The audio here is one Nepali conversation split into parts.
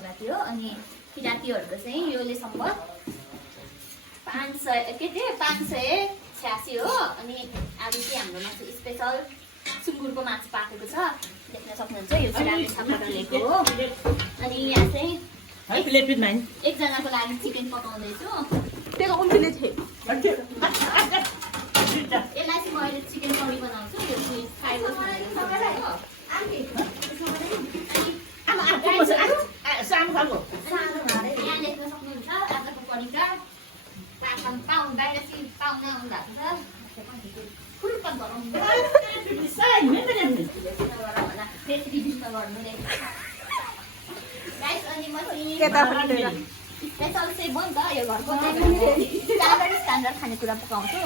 संक्रान्ति हो। अनि किराँतीहरूको चाहिँ योले सम्भव 586 हो। अनि आज चाहिँ हाम्रोमा चाहिँ स्पेसल सुँगुरको मासु पाकेको छ, देख्न सक्नुहुन्छ। यो चाहिँ रामे छापाबाट ल्याएको हो। अनि यहाँ चाहिँ एकजनाको लागि चिकन पकाउँदैछु। यसलाई चाहिँ म अहिले चिकन करी बनाउँछु। यो चाहिँ खाइबस् भनेर यहाँ लेख्न सक्नुहुन्छ आजको परिकार बाहिर चाहिँ पाहुना आउनु भएको छ। फुल पन गराउनु अनि म चाहिँ स्पेसल चाहिँ भयो नि त यो घरको स्ट्यान्डर्ड खानेकुरा पकाउँछु।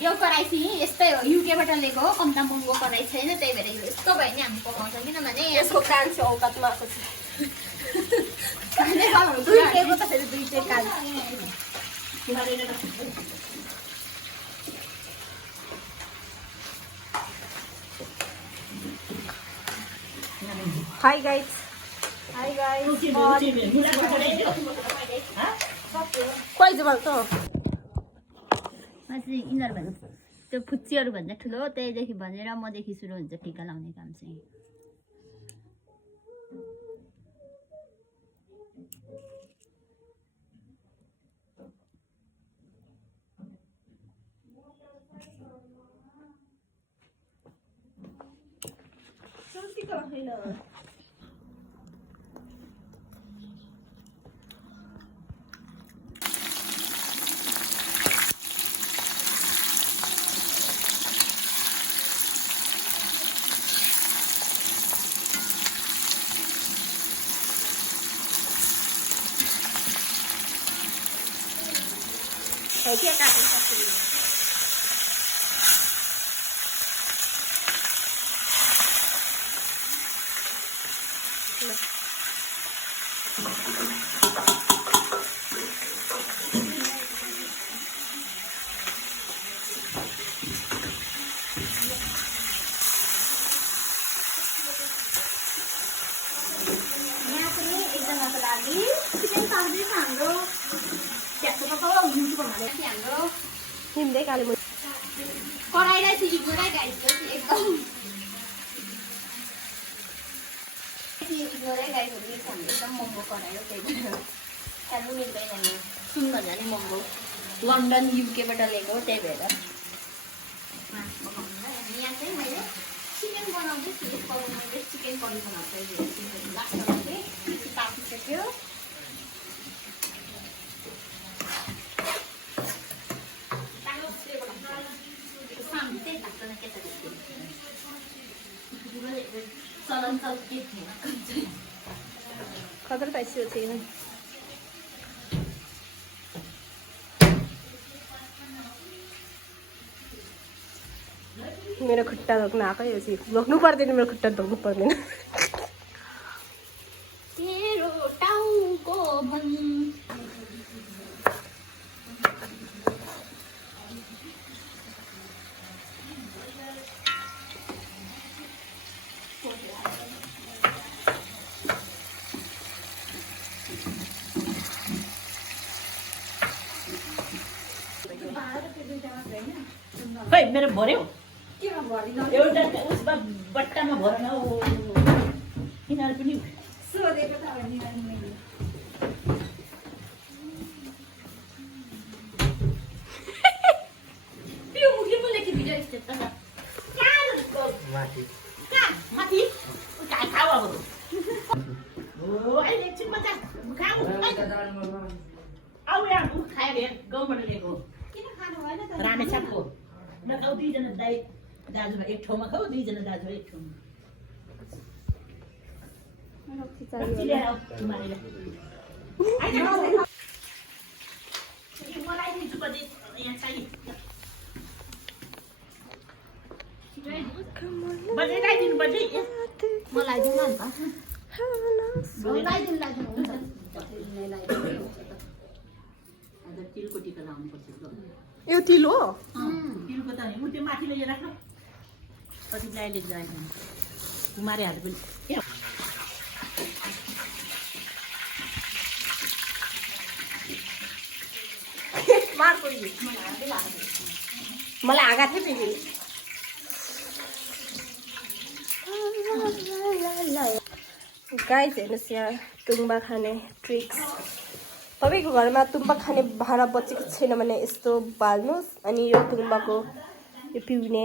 यो कराई चाहिँ यस्तै हो, युकेबाट लिएको हो। कम्ता महँगो कराई छैन, त्यही भएर यो यस्तो भयो नि हामी पकाउँछौँ। किनभने यसको कान्छो औकातमा आएको छ। Hi guys. खोइ जब त चाहिँ यिनीहरू भन्दा त्यो फुच्चीहरू भन्दा ठुलो, त्यहीदेखि भनेर मदेखि सुरु हुन्छ टिका लाउने काम चाहिँ। के काट्नु सक्छु हिँड्दै कालेबुङ कराईलाई चाहिँ इग्नोरै गाइसको एकदम इग्नोरै गाइसको हाम्रो एकदम महँगो कराई हो। त्यही भएर खानु मिल्दैन नि, सुनभन्दा नि महँगो। लन्डन युकेबाट ल्याएको हो, त्यही भएर। यहाँ चाहिँ मैले चिकन बनाउँदैछु। मैले चिकन करी बनाउँछु। लास्टमा चाहिँ पाकिसक्यो। खतर पाइसकेको छैन। मेरो खुट्टा धोक्न आएको यो चाहिँ धोक्नु पर्दैन, मेरो खुट्टा धोक्नु पर्दैन। तेरो टाउको भन खै मेरो भर्यो एउटा उसमा बट्टामा भरेन हो। यिनीहरू पनि सोधेको त हो नि मैले। यो मुखले पो लेखि भिडियो स्टेप त माथि माथि खाऊ अब हो अहिले एकछिन मजा खाऊ आऊ यहाँ खायो अरे गाउँबाट ल्याएको रामेछापको न खाऊ। दुईजना दाइ दाजुभाइ एक ठाउँमा खाऊ, दुईजना दाजुभाइ एक ठाउँमा। मलाई दिन्छु बजे यहाँ चाहियो बजे लगाइदिनु बजे मलाई दिनु नि त। तिलको टिका लाउनुपर्छ। यो तिल हो? तिलको त त्यो माथि लिएर राख्नु। कतिलाई अहिले जाने कुमारीहरू पनि मलाई आगा थियो फेरि गाइस हेर्नुहोस् यहाँ तुम्बा खाने ट्रिक्स तपाईँको घरमा तुम्बा खाने भाँडा बचेको छैन भने यस्तो बाल्नुहोस् अनि यो तुम्बाको यो पिउने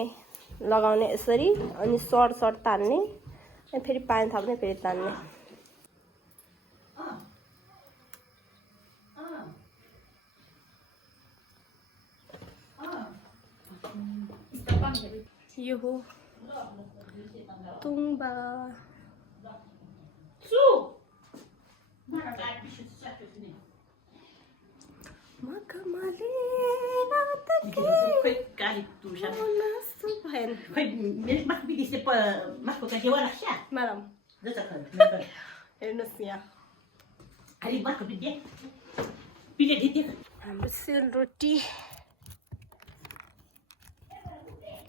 लगाउने यसरी अनि सर्ट तान्ने अनि फेरि पानी थाप्ने फेरि तान्ने यो हो तुम्बा Madam, हेर्नुहोस् यहाँ हाम्रो सेलरोटी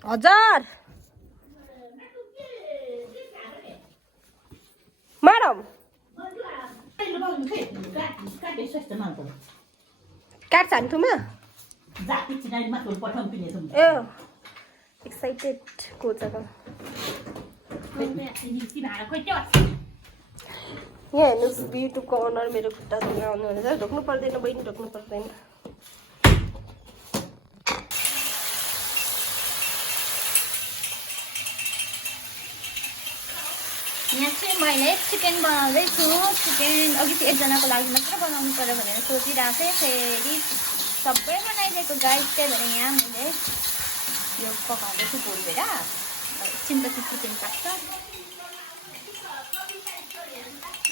1000 Madam, काट्छ नि तुमा ए एक्साइटेड को जग्गा यहाँ हेर्नुहोस् युट्युबको ओनर मेरो खुट्टा धुन आउनुहुन्छ ढोक्नु पर्दैन बहिनी ढोक्नु पर्दैन यहाँ चाहिँ मैले चिकन बनाउँदैछु चिकन अघि चाहिँ एकजनाको लागि मात्र बनाउनु पर्यो भनेर सोचिरहेको थिएँ फेरि सबै बनाइदिएको गाइड चाहिँ भने यहाँ मैले यो पकाउँदैछु भोलिएर एकछिनपछि चिकन पाक्छ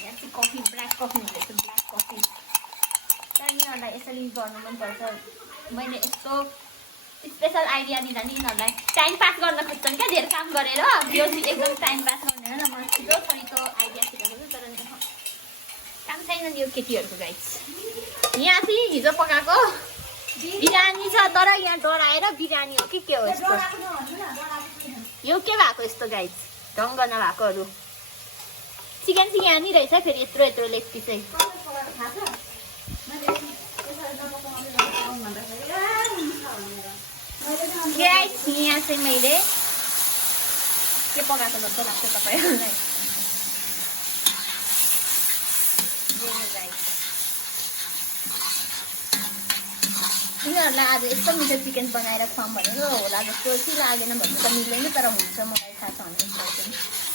यहाँ चाहिँ कफी ब्ल्याक कफी हुँदैछ ब्ल्याक कफी यिनीहरूलाई यसरी गर्नु मनपर्छ मैले यस्तो स्पेसल आइडिया दिँदा नि यिनीहरूलाई टाइम पास गर्न खोज्छन् क्या धेरै काम गरेर यो चाहिँ एकदम टाइम पास गर्दैन न मलाई छिटो छरितो आइडिया सिकाएको छु तर काम छैन यो केटीहरूको गाइस यहाँ चाहिँ हिजो पकाएको बिरयानी छ तर यहाँ डराएर बिरयानी हो कि के हो यस्तो यो के भएको यस्तो गाइस ढङ्ग नभएकोहरू चिकन चाहिँ यहाँ नि रहेछ फेरि यत्रो यत्रो लेग पिस चाहिँ गाइस यहाँ चाहिँ मैले के पकाएको जस्तो लाग्छ तपाईँहरूलाई यिनीहरूलाई आज यस्तो मिठो चिकन बनाएर खुवाऊँ भनेको होला जस्तो के लागेन भन्नु त मिल्दैन तर हुन्छ मलाई थाहा छ 100%।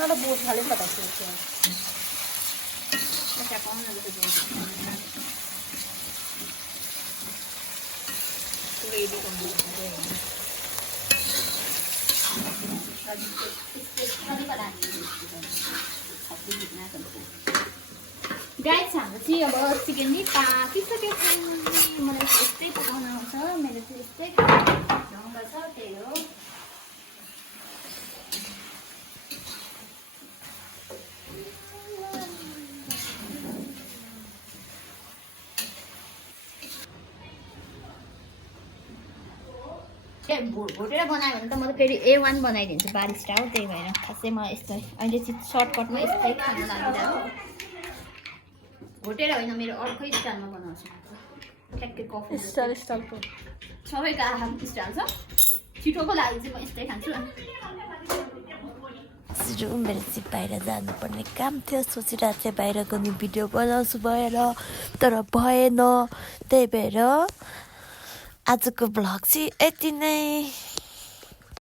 Nada boa, valeu para dar certo. Daqui a pouco não vou fazer. Guys हाम्रो चाहिँ अब चिकन नि पाकिसकेको छ मलाई यस्तै पकाउन आउँछ मेरो चाहिँ यस्तै ढङ्ग छ त्यही हो भोटेर बनायो भने त म त फेरि A1 बनाइदिन्छु बारिस्टा हो त्यही भएर खासै म यस्तो अहिले चाहिँ सर्टकटमा यस्तै खान लागिरहेको भोटेर होइन मेरो अर्कै स्टाइलमा बनाउँछु ठ्याक्कै कफी स्टाइलको सबैको आफ्नो स्टाइल छ छिटोको लागि चाहिँ म यस्तै खान्छु मेरो चाहिँ बाहिर जानुपर्ने काम थियो सोचिरहेको थिएँ बाहिर गएर भिडियो बनाउँछु भएर तर भएन त्यही भएर आजको भ्लग चाहिँ यति नै